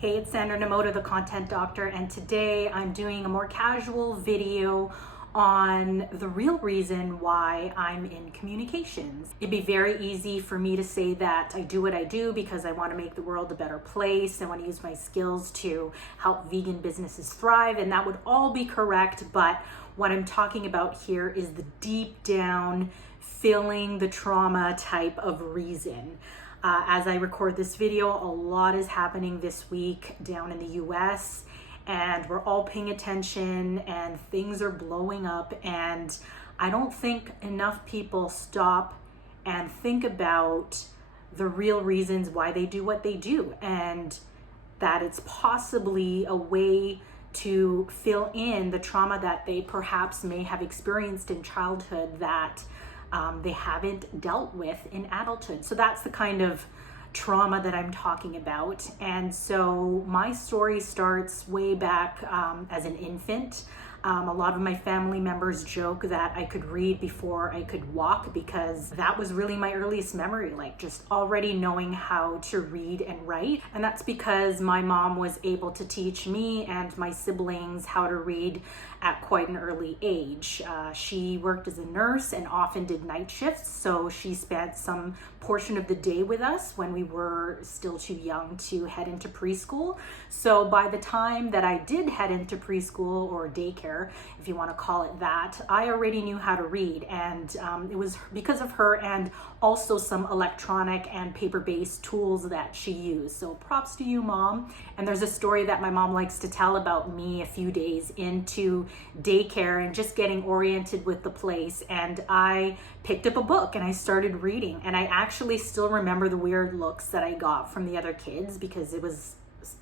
Hey, it's Sandra Namoto, the Content Doctor, and today I'm doing a more casual video on the real reason why I'm in communications. It'd be very easy for me to say that I do what I do because I want to make the world a better place. I want to use my skills to help vegan businesses thrive, and that would all be correct, but what I'm talking about here is the deep down feeling the trauma type of reason. As I record this video, a lot is happening this week down in the US, and we're all paying attention and things are blowing up, and I don't think enough people stop and think about the real reasons why they do what they do, and that it's possibly a way to fill in the trauma that they perhaps may have experienced in childhood that they haven't dealt with in adulthood. So that's the kind of trauma that I'm talking about. And so my story starts way back as an infant. A lot of my family members joke that I could read before I could walk because that was really my earliest memory, like just already knowing how to read and write. And that's because my mom was able to teach me and my siblings how to read at quite an early age. She worked as a nurse and often did night shifts, so she spent some portion of the day with us when we were still too young to head into preschool. So by the time that I did head into preschool or daycare, if you want to call it that, I already knew how to read, and it was because of her and also some electronic and paper-based tools that she used. So props to you, Mom. And there's a story that my mom likes to tell about me a few days into daycare and just getting oriented with the place, and I picked up a book and I started reading, and I actually still remember the weird looks that I got from the other kids because it was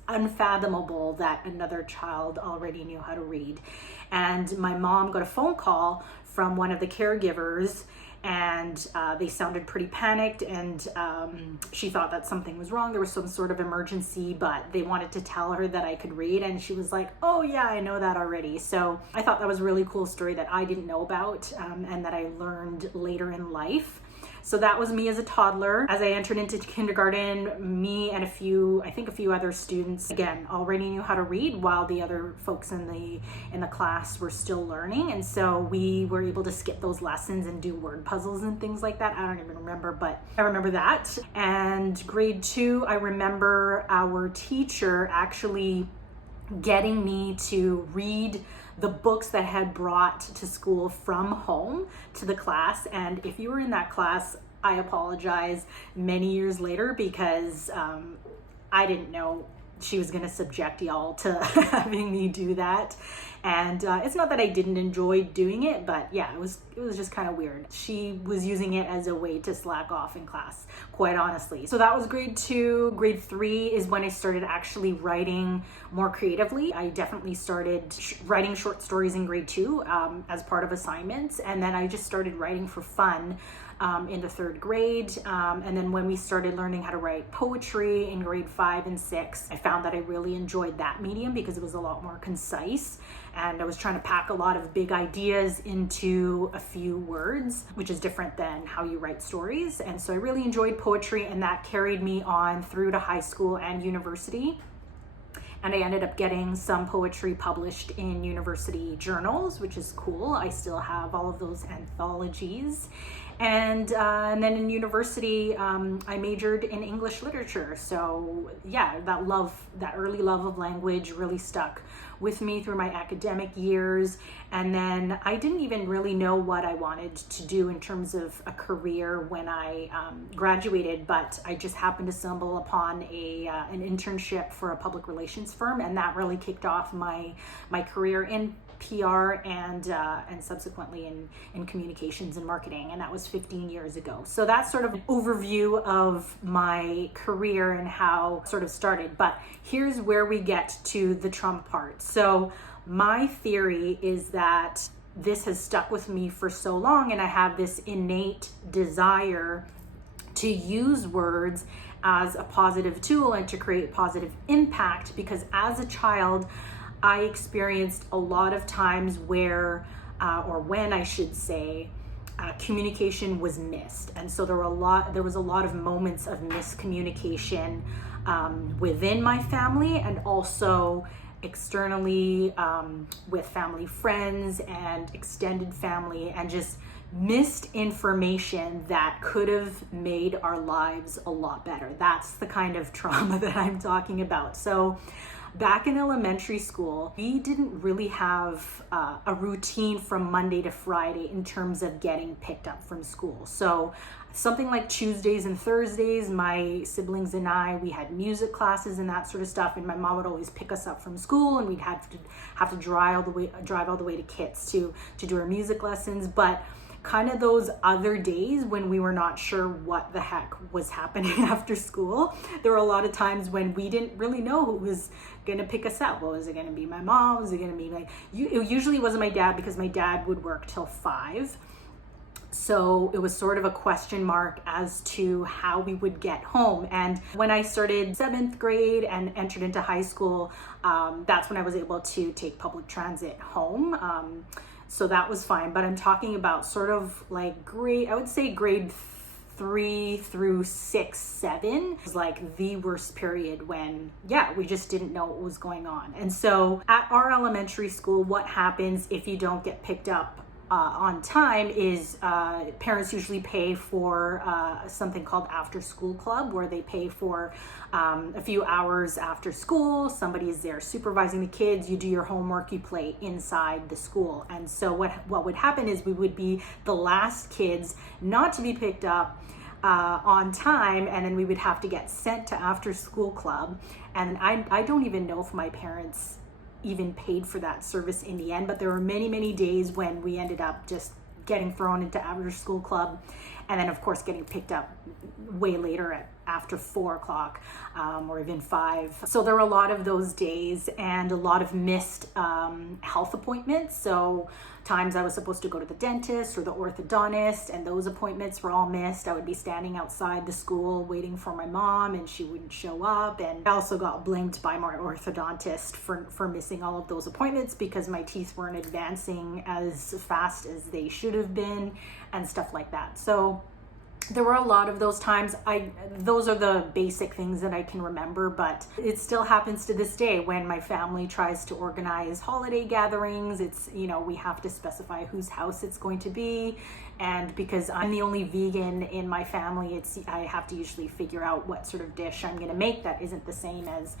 unfathomable that another child already knew how to read. And my mom got a phone call from one of the caregivers, and they sounded pretty panicked, and she thought that something was wrong. There was some sort of emergency, but they wanted to tell her that I could read, and she was like, oh yeah, I know that already. So I thought that was a really cool story that I didn't know about and that I learned later in life. So that was me as a toddler. As I entered into kindergarten, me and a few other students, again, already knew how to read while the other folks in the class were still learning. And so we were able to skip those lessons and do word puzzles and things like that. I don't even remember, but I remember that. And grade 2, I remember our teacher actually getting me to read the books that I had brought to school from home to the class. And if you were in that class, I apologize many years later because I didn't know she was going to subject y'all to having me do that. And it's not that I didn't enjoy doing it, but yeah, it was just kind of weird. She was using it as a way to slack off in class, quite honestly. So that was grade 2. Grade 3 is when I started actually writing more creatively. I definitely started writing short stories in grade 2 as part of assignments, and then I just started writing for fun into 3rd grade. And then when we started learning how to write poetry in grade 5 and 6, I found that I really enjoyed that medium because it was a lot more concise. And I was trying to pack a lot of big ideas into a few words, which is different than how you write stories. And so I really enjoyed poetry, and that carried me on through to high school and university. And I ended up getting some poetry published in university journals, which is cool. I still have all of those anthologies. And then in university, I majored in English literature. So yeah, that early love of language really stuck with me through my academic years. And then I didn't even really know what I wanted to do in terms of a career when I graduated, but I just happened to stumble upon an internship for a public relations firm, and that really kicked off my career in PR and subsequently in communications and marketing, and that was 15 years ago. So that's sort of an overview of my career and how it sort of started. But here's where we get to the trauma part. So my theory is that this has stuck with me for so long, and I have this innate desire to use words as a positive tool and to create positive impact, because as a child, I experienced a lot of times where, or when I should say, communication was missed. And so there was a lot of moments of miscommunication within my family, and also externally with family friends and extended family, and just missed information that could have made our lives a lot better. That's the kind of trauma that I'm talking about. So back in elementary school, we didn't really have a routine from Monday to Friday in terms of getting picked up from school. So something like Tuesdays and Thursdays, my siblings and we had music classes and that sort of stuff, and my mom would always pick us up from school, and we'd have to drive all the way to Kits to do our music lessons. But kind of those other days when we were not sure what the heck was happening after school, there were a lot of times when we didn't really know who was going to pick us up. Well, was it going to be my mom? Was it going to be it usually wasn't my dad, because my dad would work till 5. So it was sort of a question mark as to how we would get home. And when I started 7th grade and entered into high school, that's when I was able to take public transit home. So that was fine. But I'm talking about sort of like I would say grade 3 through 6, 7 was like the worst period when, we just didn't know what was going on. And so at our elementary school, what happens if you don't get picked up on time is parents usually pay for something called after school club, where they pay for a few hours after school. Somebody is there supervising the kids. You do your homework, you play inside the school. And so what would happen is we would be the last kids not to be picked up on time, and then we would have to get sent to after school club. And I don't even know if my parents even paid for that service in the end, but there were many days when we ended up just getting thrown into after school club, and then of course getting picked up way later after 4 o'clock or even 5. So there were a lot of those days and a lot of missed health appointments. So times I was supposed to go to the dentist or the orthodontist, and those appointments were all missed. I would be standing outside the school waiting for my mom, and she wouldn't show up. And I also got blamed by my orthodontist for missing all of those appointments because my teeth weren't advancing as fast as they should have been and stuff like that. So there were a lot of those times. Those are the basic things that I can remember, but it still happens to this day when my family tries to organize holiday gatherings. It's, we have to specify whose house it's going to be. And because I'm the only vegan in my family, I have to usually figure out what sort of dish I'm going to make that isn't the same as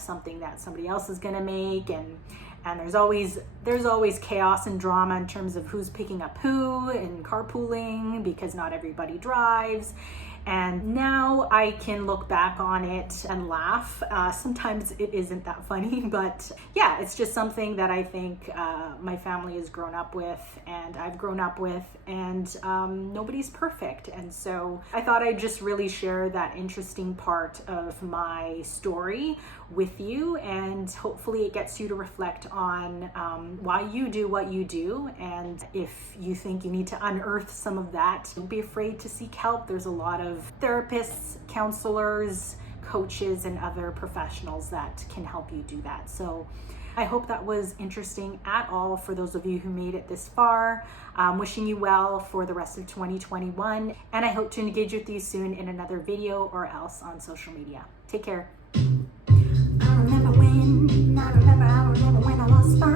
something that somebody else is going to make. And there's always chaos and drama in terms of who's picking up who and carpooling, because not everybody drives. And now I can look back on it and laugh. Sometimes it isn't that funny, but it's just something that I think my family has grown up with, and I've grown up with, and nobody's perfect. And so I thought I'd just really share that interesting part of my story with you, and hopefully it gets you to reflect on why you do what you do. And if you think you need to unearth some of that, don't be afraid to seek help. There's a lot of therapists, counselors, coaches, and other professionals that can help you do that. So I hope that was interesting at all for those of you who made it this far. Wishing you well for the rest of 2021, and I hope to engage with you soon in another video or else on social media. Take care. I remember when I lost my